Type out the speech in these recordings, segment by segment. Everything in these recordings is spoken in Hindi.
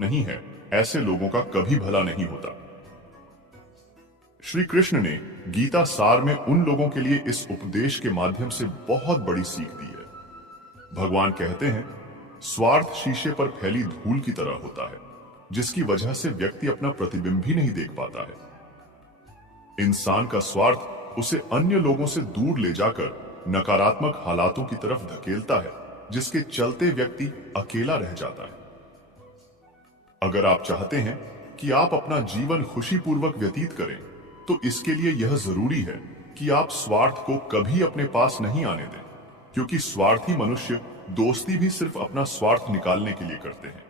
नहीं है, ऐसे लोगों का कभी भला नहीं होता। श्री कृष्ण ने गीता सार में उन लोगों के लिए इस उपदेश के माध्यम से बहुत बड़ी सीख दी है। भगवान कहते हैं, स्वार्थ शीशे पर फैली धूल की तरह होता है, जिसकी वजह से व्यक्ति अपना प्रतिबिंब भी नहीं देख पाता है। इंसान का स्वार्थ उसे अन्य लोगों से दूर ले जाकर नकारात्मक हालातों की तरफ धकेलता है, जिसके चलते व्यक्ति अकेला रह जाता है। अगर आप चाहते हैं कि आप अपना जीवन खुशीपूर्वक व्यतीत करें, तो इसके लिए यह जरूरी है कि आप स्वार्थ को कभी अपने पास नहीं आने दें, क्योंकि स्वार्थी मनुष्य दोस्ती भी सिर्फ अपना स्वार्थ निकालने के लिए करते हैं।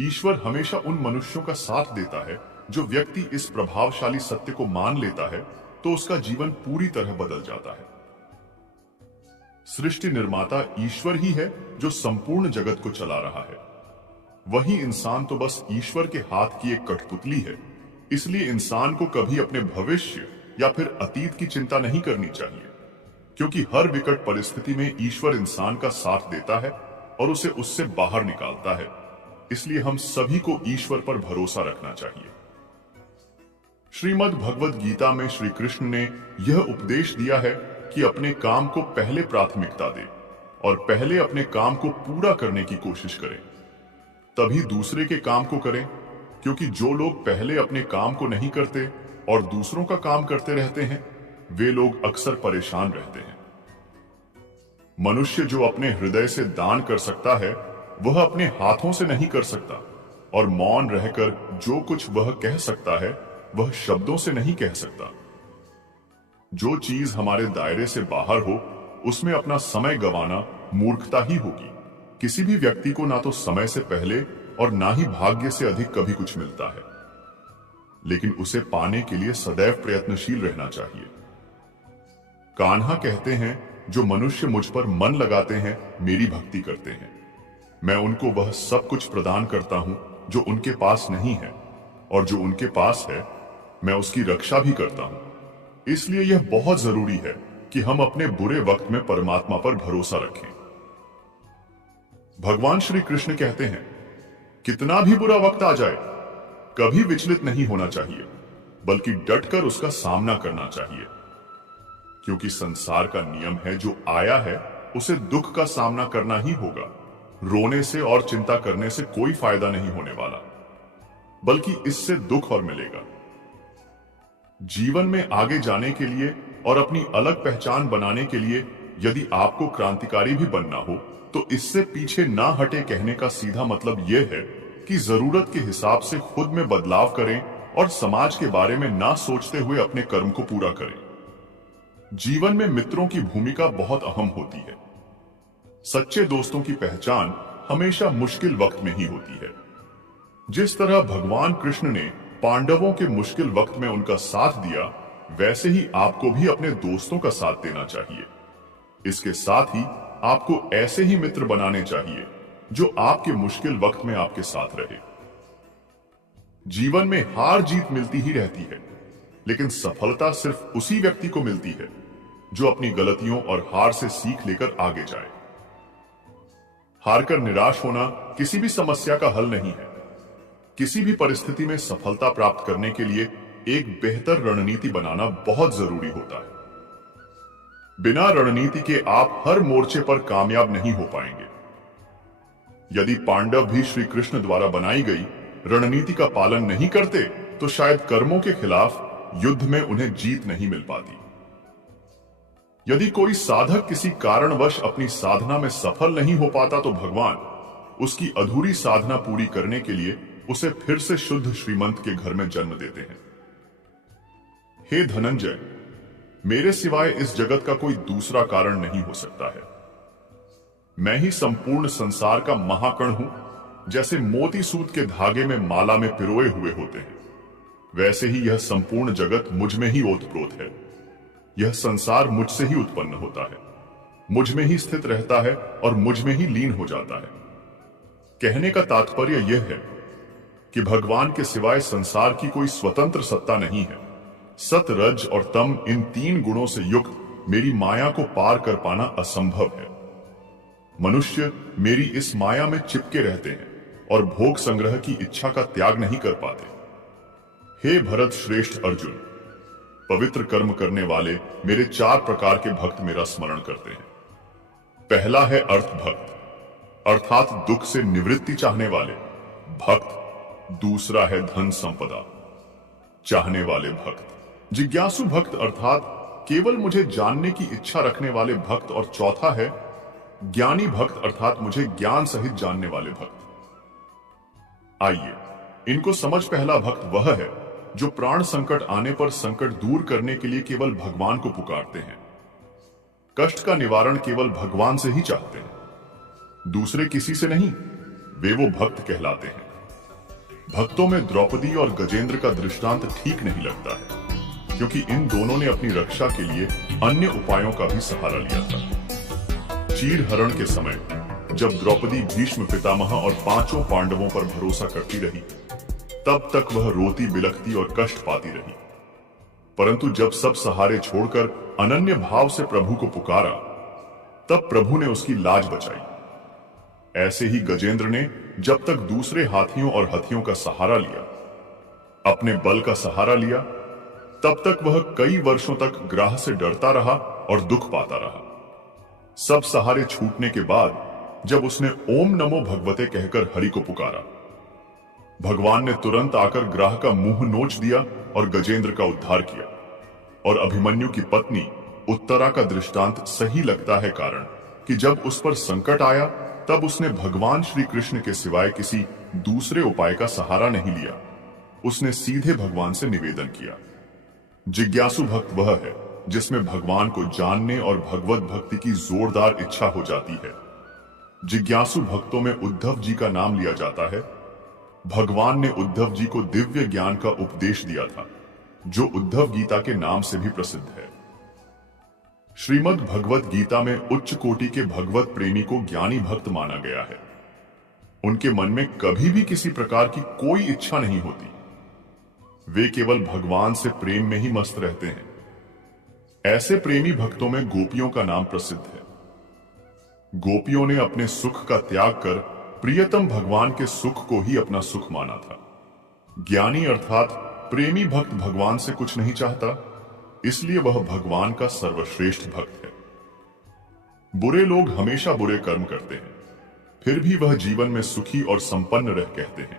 ईश्वर हमेशा उन मनुष्यों का साथ देता है जो व्यक्ति इस प्रभावशाली सत्य को मान लेता है, तो उसका जीवन पूरी तरह बदल जाता है। सृष्टि निर्माता ईश्वर ही है जो संपूर्ण जगत को चला रहा है। वही इंसान तो बस ईश्वर के हाथ की एक कठपुतली है। इसलिए इंसान को कभी अपने भविष्य या फिर अतीत की चिंता नहीं करनी चाहिए, क्योंकि हर विकट परिस्थिति में ईश्वर इंसान का साथ देता है और उसे उससे बाहर निकालता है। इसलिए हम सभी को ईश्वर पर भरोसा रखना चाहिए। श्रीमद् भगवद गीता में श्री कृष्ण ने यह उपदेश दिया है कि अपने काम को पहले प्राथमिकता दें और पहले अपने काम को पूरा करने की कोशिश करें, तभी दूसरे के काम को करें। क्योंकि जो लोग पहले अपने काम को नहीं करते और दूसरों का काम करते रहते हैं, वे लोग अक्सर परेशान रहते हैं। मनुष्य जो अपने हृदय से दान कर सकता है, वह अपने हाथों से नहीं कर सकता, और मौन रहकर जो कुछ वह कह सकता है, वह शब्दों से नहीं कह सकता। जो चीज हमारे दायरे से बाहर हो, उसमें अपना समय गंवाना मूर्खता ही होगी। किसी भी व्यक्ति को ना तो समय से पहले और ना ही भाग्य से अधिक कभी कुछ मिलता है, लेकिन उसे पाने के लिए सदैव प्रयत्नशील रहना चाहिए। कान्हा कहते हैं, जो मनुष्य मुझ पर मन लगाते हैं, मेरी भक्ति करते हैं, मैं उनको वह सब कुछ प्रदान करता हूं जो उनके पास नहीं है, और जो उनके पास है, मैं उसकी रक्षा भी करता हूं। इसलिए यह बहुत जरूरी है कि हम अपने बुरे वक्त में परमात्मा पर भरोसा रखें। भगवान श्री कृष्ण कहते हैं, कितना भी बुरा वक्त आ जाए, कभी विचलित नहीं होना चाहिए, बल्कि डटकर उसका सामना करना चाहिए। क्योंकि संसार का नियम है, जो आया है उसे दुख का सामना करना ही होगा। रोने से और चिंता करने से कोई फायदा नहीं होने वाला, बल्कि इससे दुख और मिलेगा। जीवन में आगे जाने के लिए और अपनी अलग पहचान बनाने के लिए यदि आपको क्रांतिकारी भी बनना हो, तो इससे पीछे ना हटे कहने का सीधा मतलब यह है कि जरूरत के हिसाब से खुद में बदलाव करें और समाज के बारे में ना सोचते हुए अपने कर्म को पूरा करें। जीवन में मित्रों की भूमिका बहुत अहम होती है। सच्चे दोस्तों की पहचान हमेशा मुश्किल वक्त में ही होती है। जिस तरह भगवान कृष्ण ने पांडवों के मुश्किल वक्त में उनका साथ दिया, वैसे ही आपको भी अपने दोस्तों का साथ देना चाहिए। इसके साथ ही आपको ऐसे ही मित्र बनाने चाहिए जो आपके मुश्किल वक्त में आपके साथ रहे। जीवन में हार जीत मिलती ही रहती है, लेकिन सफलता सिर्फ उसी व्यक्ति को मिलती है जो अपनी गलतियों और हार से सीख लेकर आगे जाए। हारकर निराश होना किसी भी समस्या का हल नहीं है। किसी भी परिस्थिति में सफलता प्राप्त करने के लिए एक बेहतर रणनीति बनाना बहुत जरूरी होता है। बिना रणनीति के आप हर मोर्चे पर कामयाब नहीं हो पाएंगे। यदि पांडव भी श्री कृष्ण द्वारा बनाई गई रणनीति का पालन नहीं करते, तो शायद कर्मों के खिलाफ युद्ध में उन्हें जीत नहीं मिल पाती। यदि कोई साधक किसी कारणवश अपनी साधना में सफल नहीं हो पाता, तो भगवान उसकी अधूरी साधना पूरी करने के लिए उसे फिर से शुद्ध श्रीमंत के घर में जन्म देते हैं। हे धनंजय, मेरे सिवाय इस जगत का कोई दूसरा कारण नहीं हो सकता है। मैं ही संपूर्ण संसार का महाकण हूं। जैसे मोती सूत के धागे में माला में पिरोए हुए होते हैं, वैसे ही यह संपूर्ण जगत मुझ में ही ओतप्रोत है। यह संसार मुझसे ही उत्पन्न होता है, मुझ में ही स्थित रहता है और मुझ में ही लीन हो जाता है। कहने का तात्पर्य यह है कि भगवान के सिवाय संसार की कोई स्वतंत्र सत्ता नहीं है। सत, रज और तम, इन तीन गुणों से युक्त मेरी माया को पार कर पाना असंभव है। मनुष्य मेरी इस माया में चिपके रहते हैं और भोग संग्रह की इच्छा का त्याग नहीं कर पाते। हे भरत श्रेष्ठ अर्जुन, पवित्र कर्म करने वाले मेरे 4 प्रकार के भक्त मेरा स्मरण करते हैं। पहला है अर्थ भक्त, अर्थात दुख से निवृत्ति चाहने वाले भक्त। दूसरा है धन संपदा चाहने वाले भक्त, जिज्ञासु भक्त अर्थात केवल मुझे जानने की इच्छा रखने वाले भक्त। और चौथा है ज्ञानी भक्त अर्थात मुझे ज्ञान सहित जानने वाले भक्त। आइए इनको समझ। पहला भक्त वह है जो प्राण संकट आने पर संकट दूर करने के लिए केवल भगवान को पुकारते हैं, कष्ट का निवारण केवल भगवान से ही चाहते हैं, दूसरे किसी से नहीं। वे वो भक्त कहलाते हैं। भक्तों में द्रौपदी और गजेंद्र का दृष्टांत ठीक नहीं लगता है, क्योंकि इन दोनों ने अपनी रक्षा के लिए अन्य उपायों का भी सहारा लिया था। चीर हरण के समय जब द्रौपदी भीष्म पितामह और 5 पांडवों पर भरोसा करती रही, तब तक वह रोती बिलखती और कष्ट पाती रही। परंतु जब सब सहारे छोड़कर अनन्य भाव से प्रभु को पुकारा, तब प्रभु ने उसकी लाज बचाई। ऐसे ही गजेंद्र ने जब तक दूसरे हाथियों और हथियों का सहारा लिया, अपने बल का सहारा लिया, तब तक वह कई वर्षों तक ग्राह से डरता रहा और दुख पाता रहा। सब सहारे छूटने के बाद जब उसने ओम नमो भगवते कहकर हरि को पुकारा, भगवान ने तुरंत आकर ग्राह का मुंह नोच दिया और गजेंद्र का उद्धार किया। और अभिमन्यु की पत्नी उत्तरा का दृष्टांत सही लगता है, कारण कि जब उस पर संकट आया तब उसने भगवान श्री कृष्ण के सिवाय किसी दूसरे उपाय का सहारा नहीं लिया। उसने सीधे भगवान से निवेदन किया। जिज्ञासु भक्त वह है जिसमें भगवान को जानने और भगवत भक्ति की जोरदार इच्छा हो जाती है। जिज्ञासु भक्तों में उद्धव जी का नाम लिया जाता है। भगवान ने उद्धव जी को दिव्य ज्ञान का उपदेश दिया था, जो उद्धव गीता के नाम से भी प्रसिद्ध है। श्रीमद् भगवत गीता में उच्च कोटि के भगवत प्रेमी को ज्ञानी भक्त माना गया है। उनके मन में कभी भी किसी प्रकार की कोई इच्छा नहीं होती। वे केवल भगवान से प्रेम में ही मस्त रहते हैं। ऐसे प्रेमी भक्तों में गोपियों का नाम प्रसिद्ध है। गोपियों ने अपने सुख का त्याग कर प्रियतम भगवान के सुख को ही अपना सुख माना था। ज्ञानी अर्थात प्रेमी भक्त भगवान से कुछ नहीं चाहता, इसलिए वह भगवान का सर्वश्रेष्ठ भक्त है। बुरे लोग हमेशा बुरे कर्म करते हैं, फिर भी वह जीवन में सुखी और संपन्न रह कहते हैं,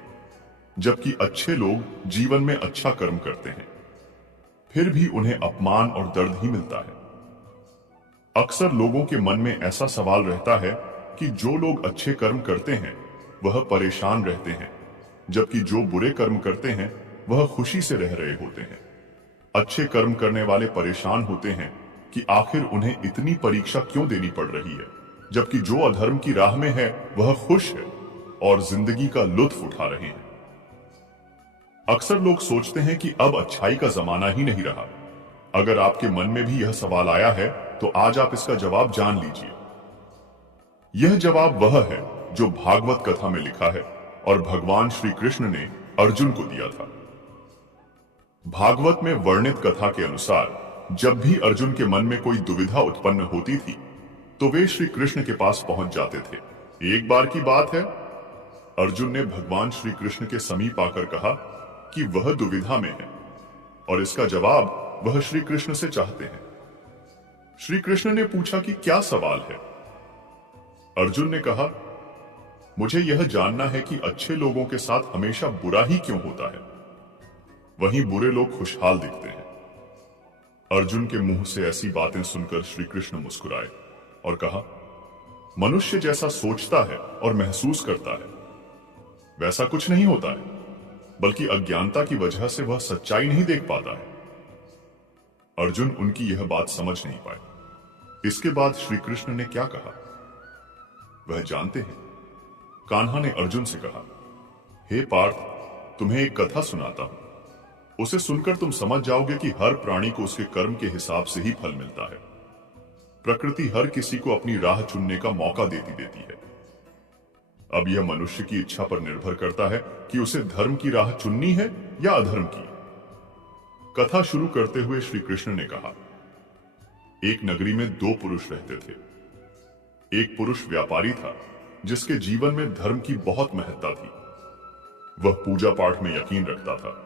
जबकि अच्छे लोग जीवन में अच्छा कर्म करते हैं, फिर भी उन्हें अपमान और दर्द ही मिलता है। अक्सर लोगों के मन में ऐसा सवाल रहता है कि जो लोग अच्छे कर्म करते हैं वह परेशान रहते हैं, जबकि जो बुरे कर्म करते हैं वह खुशी से रह रहे होते हैं। अच्छे कर्म करने वाले परेशान होते हैं कि आखिर उन्हें इतनी परीक्षा क्यों देनी पड़ रही है, जबकि जो अधर्म की राह में है वह खुश है और जिंदगी का लुत्फ उठा रहे हैं। अक्सर लोग सोचते हैं कि अब अच्छाई का जमाना ही नहीं रहा। अगर आपके मन में भी यह सवाल आया है तो आज आप इसका जवाब जान लीजिए। यह जवाब वह है जो भागवत कथा में लिखा है और भगवान श्री कृष्ण ने अर्जुन को दिया था। भागवत में वर्णित कथा के अनुसार जब भी अर्जुन के मन में कोई दुविधा उत्पन्न होती थी तो वे श्री कृष्ण के पास पहुंच जाते थे। एक बार की बात है, अर्जुन ने भगवान श्री कृष्ण के समीप आकर कहा कि वह दुविधा में है और इसका जवाब वह श्री कृष्ण से चाहते हैं। श्री कृष्ण ने पूछा कि क्या सवाल है। अर्जुन ने कहा, मुझे यह जानना है कि अच्छे लोगों के साथ हमेशा बुरा ही क्यों होता है, वहीं बुरे लोग खुशहाल दिखते हैं। अर्जुन के मुंह से ऐसी बातें सुनकर श्री कृष्ण मुस्कुराए और कहा, मनुष्य जैसा सोचता है और महसूस करता है वैसा कुछ नहीं होता है, बल्कि अज्ञानता की वजह से वह सच्चाई नहीं देख पाता है। अर्जुन उनकी यह बात समझ नहीं पाए। इसके बाद श्री कृष्ण ने क्या कहा वह जानते हैं। कान्हा ने अर्जुन से कहा, हे पार्थ, तुम्हें एक कथा सुनाता हूं, उसे सुनकर तुम समझ जाओगे कि हर प्राणी को उसके कर्म के हिसाब से ही फल मिलता है। प्रकृति हर किसी को अपनी राह चुनने का मौका देती है। अब यह मनुष्य की इच्छा पर निर्भर करता है कि उसे धर्म की राह चुननी है या अधर्म की। कथा शुरू करते हुए श्री कृष्ण ने कहा, एक नगरी में 2 पुरुष रहते थे। एक पुरुष व्यापारी था जिसके जीवन में धर्म की बहुत महत्ता थी, वह पूजा पाठ में यकीन रखता था।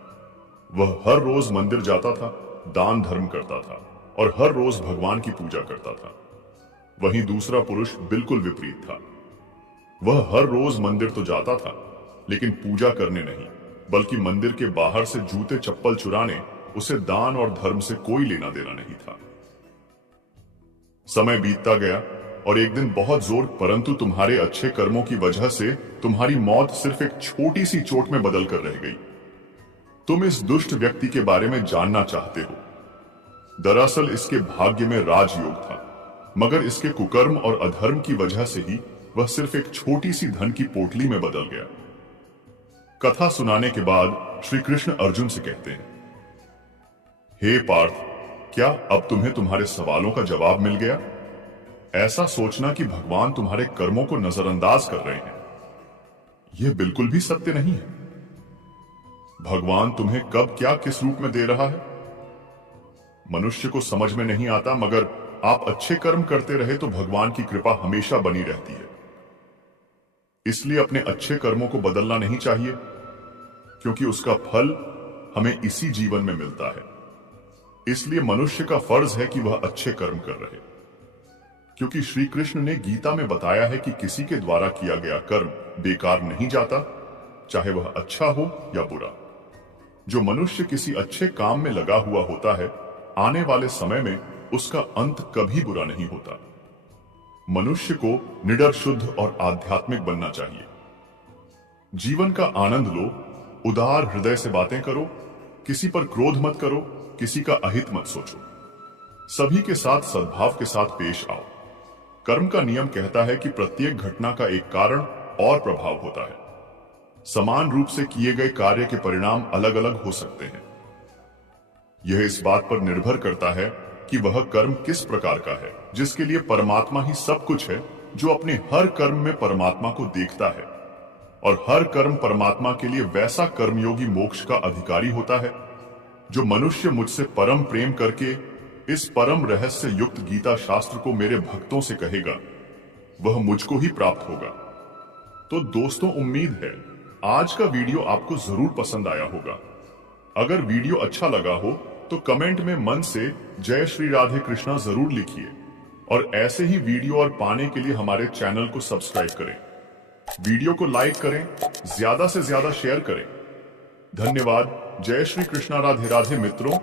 वह हर रोज मंदिर जाता था, दान धर्म करता था और हर रोज भगवान की पूजा करता था। वहीं दूसरा पुरुष बिल्कुल विपरीत था। वह हर रोज मंदिर तो जाता था, लेकिन पूजा करने नहीं, बल्कि मंदिर के बाहर से जूते चप्पल चुराने उसे दान और धर्म से कोई लेना देना नहीं था। समय बीतता गया और एक दिन बहुत जोर परंतु तुम्हारे अच्छे कर्मों की वजह से तुम्हारी मौत सिर्फ एक छोटी सी चोट में बदल कर रह गई। तुम इस दुष्ट व्यक्ति के बारे में जानना चाहते हो। दरअसल इसके भाग्य में राजयोग था, मगर इसके कुकर्म और अधर्म की वजह से ही वह सिर्फ एक छोटी सी धन की पोटली में बदल गया। कथा सुनाने के बाद श्री कृष्ण अर्जुन से कहते हैं, हे पार्थ, क्या अब तुम्हें तुम्हारे सवालों का जवाब मिल गया? ऐसा सोचना कि भगवान तुम्हारे कर्मों को नजरअंदाज कर रहे हैं, यह बिल्कुल भी सत्य नहीं है। भगवान तुम्हें कब क्या किस रूप में दे रहा है, मनुष्य को समझ में नहीं आता, मगर आप अच्छे कर्म करते रहे तो भगवान की कृपा हमेशा बनी रहती है। इसलिए अपने अच्छे कर्मों को बदलना नहीं चाहिए, क्योंकि उसका फल हमें इसी जीवन में मिलता है। इसलिए मनुष्य का फर्ज है कि वह अच्छे कर्म कर रहे, क्योंकि श्री कृष्ण ने गीता में बताया है कि किसी के द्वारा किया गया कर्म बेकार नहीं जाता, चाहे वह अच्छा हो या बुरा। जो मनुष्य किसी अच्छे काम में लगा हुआ होता है, आने वाले समय में उसका अंत कभी बुरा नहीं होता। मनुष्य को निडर, शुद्ध और आध्यात्मिक बनना चाहिए। जीवन का आनंद लो, उदार हृदय से बातें करो, किसी पर क्रोध मत करो, किसी का अहित मत सोचो, सभी के साथ सद्भाव के साथ पेश आओ। कर्म का नियम कहता है कि प्रत्येक घटना का एक कारण और प्रभाव होता है। समान रूप से किए गए कार्य के परिणाम अलग अलग हो सकते हैं। यह इस बात पर निर्भर करता है कि वह कर्म किस प्रकार का है, जिसके लिए परमात्मा ही सब कुछ है, जो अपने हर कर्म में परमात्मा को देखता है। और हर कर्म परमात्मा के लिए वैसा कर्मयोगी मोक्ष का अधिकारी होता है। जो मनुष्य मुझसे परम प्रेम करके इस परम रहस्य युक्त गीता शास्त्र को मेरे भक्तों से कहेगा, वह मुझको ही प्राप्त होगा। तो दोस्तों, उम्मीद है आज का वीडियो आपको जरूर पसंद आया होगा। अगर वीडियो अच्छा लगा हो तो कमेंट में मन से जय श्री राधे कृष्णा जरूर लिखिए और ऐसे ही वीडियो और पाने के लिए हमारे चैनल को सब्सक्राइब करें। वीडियो को लाइक करें, ज्यादा से ज्यादा शेयर करें। धन्यवाद। जय श्री कृष्णा। राधे राधे मित्रों।